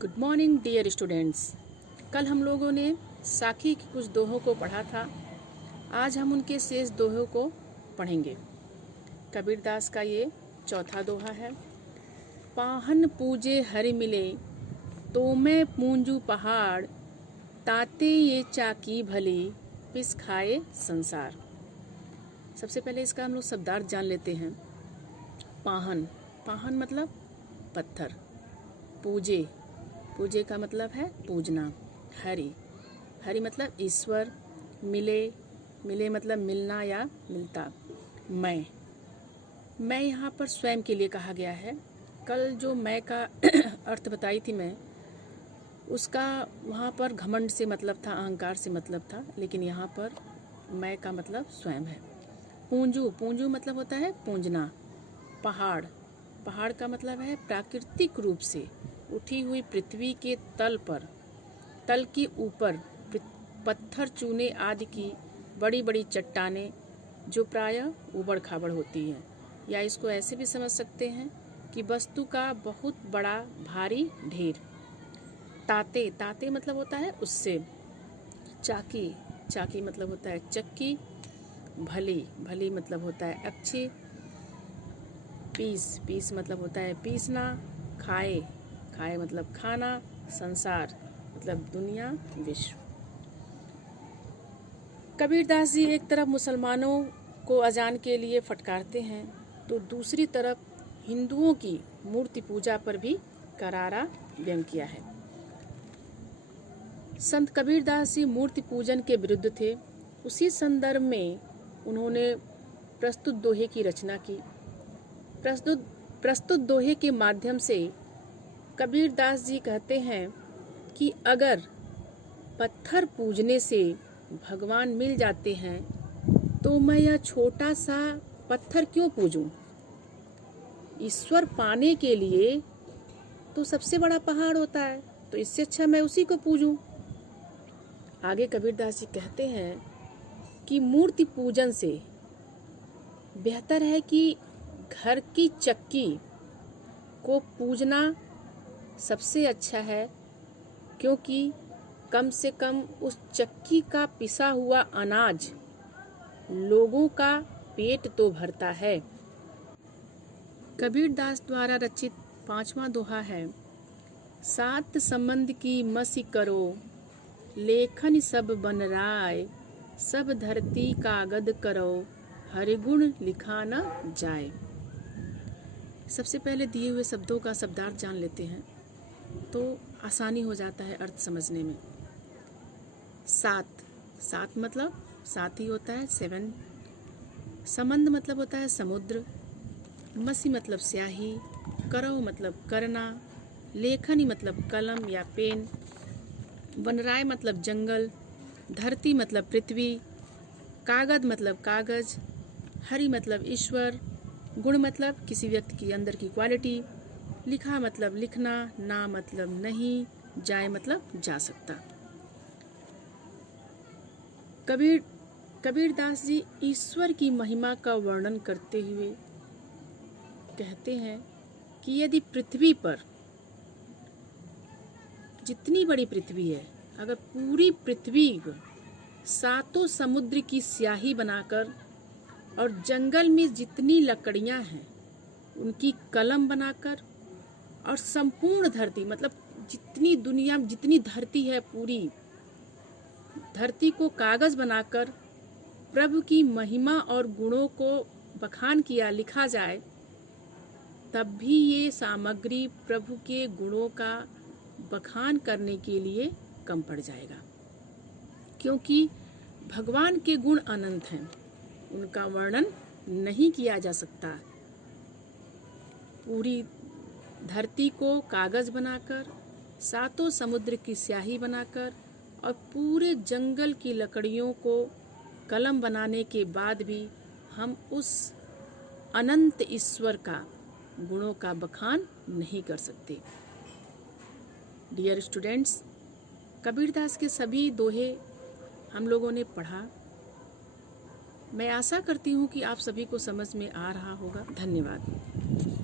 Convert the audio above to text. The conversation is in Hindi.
Good morning dear students. कल हम लोगों ने साखी की कुछ दोहों को पढ़ा था। आज हम उनके शेष दोहों को पढ़ेंगे। कबीरदास का ये चौथा दोहा है। पाहन पूजे हरि मिले तो मैं पूंजू पहाड़, ताते ये चाकी भली पिस खाए संसार। सबसे पहले इसका हम लोग शब्दार्थ जान लेते हैं। पाहन, पाहन मतलब पत्थर। पूजे, पूजे का मतलब है पूजना। हरि, हरि मतलब ईश्वर। मिले, मिले मतलब मिलना या मिलता। मैं यहाँ पर स्वयं के लिए कहा गया है। कल जो मैं का अर्थ बताई थी मैं, उसका वहाँ पर घमंड से मतलब था, अहंकार से मतलब था, लेकिन यहाँ पर मैं का मतलब स्वयं है। पूंजू, पूंजू मतलब होता है पूंजना। पहाड़, पहाड़ का मतलब है प्राकृतिक रूप से उठी हुई पृथ्वी के तल पर, तल के ऊपर पत्थर, चूने आदि की बड़ी बड़ी चट्टानें जो प्रायः उबड़ खाबड़ होती हैं। या इसको ऐसे भी समझ सकते हैं कि वस्तु का बहुत बड़ा भारी ढेर। ताते, ताते मतलब होता है उससे। चाकी, चाकी मतलब होता है चक्की। भली, भली मतलब होता है अच्छी। पीस, पीस मतलब होता है पीसना। खाए, खाए मतलब खाना। संसार मतलब दुनिया, विश्व। कबीरदास जी एक तरफ मुसलमानों को अजान के लिए फटकारते हैं तो दूसरी तरफ हिंदुओं की मूर्ति पूजा पर भी करारा व्यंग किया है। संत कबीरदास जी मूर्ति पूजन के विरुद्ध थे। उसी संदर्भ में उन्होंने प्रस्तुत दोहे की रचना की। प्रस्तुत दोहे के माध्यम से कबीरदास जी कहते हैं कि अगर पत्थर पूजने से भगवान मिल जाते हैं तो मैं यह छोटा सा पत्थर क्यों पूजूं? ईश्वर पाने के लिए तो सबसे बड़ा पहाड़ होता है, तो इससे अच्छा मैं उसी को पूजूं। आगे कबीरदास जी कहते हैं कि मूर्ति पूजन से बेहतर है कि घर की चक्की को पूजना सबसे अच्छा है, क्योंकि कम से कम उस चक्की का पिसा हुआ अनाज लोगों का पेट तो भरता है। कबीरदास द्वारा रचित पांचवा दोहा है। सात संबंध की मसी करो, लेखन सब बन राय, सब धरती कागद करो, हरिगुण लिखा न जाए। सबसे पहले दिए हुए शब्दों का शब्दार्थ जान लेते हैं तो आसानी हो जाता है अर्थ समझने में। सात, सात मतलब सात ही होता है, 7। संबंध मतलब होता है समुद्र। मसी मतलब स्याही। करो मतलब करना। लेखनी मतलब कलम या पेन। वनराय मतलब जंगल। धरती मतलब पृथ्वी। कागज मतलब कागज। हरि मतलब ईश्वर। गुण मतलब किसी व्यक्ति की अंदर की क्वालिटी। लिखा मतलब लिखना। ना मतलब नहीं। जाए मतलब जा सकता। कबीरदास जी ईश्वर की महिमा का वर्णन करते हुए कहते हैं कि यदि पृथ्वी पर, जितनी बड़ी पृथ्वी है, अगर पूरी पृथ्वी सातों समुद्र की स्याही बनाकर और जंगल में जितनी लकड़ियां हैं उनकी कलम बनाकर और संपूर्ण धरती मतलब जितनी दुनिया में जितनी धरती है, पूरी धरती को कागज बनाकर प्रभु की महिमा और गुणों को बखान किया लिखा जाए, तब भी ये सामग्री प्रभु के गुणों का बखान करने के लिए कम पड़ जाएगा, क्योंकि भगवान के गुण अनंत हैं, उनका वर्णन नहीं किया जा सकता। पूरी धरती को कागज बनाकर, सातों समुद्र की स्याही बनाकर और पूरे जंगल की लकड़ियों को कलम बनाने के बाद भी हम उस अनंत ईश्वर का गुणों का बखान नहीं कर सकते। डियर स्टूडेंट्स, कबीरदास के सभी दोहे हम लोगों ने पढ़ा। मैं आशा करती हूँ कि आप सभी को समझ में आ रहा होगा। धन्यवाद।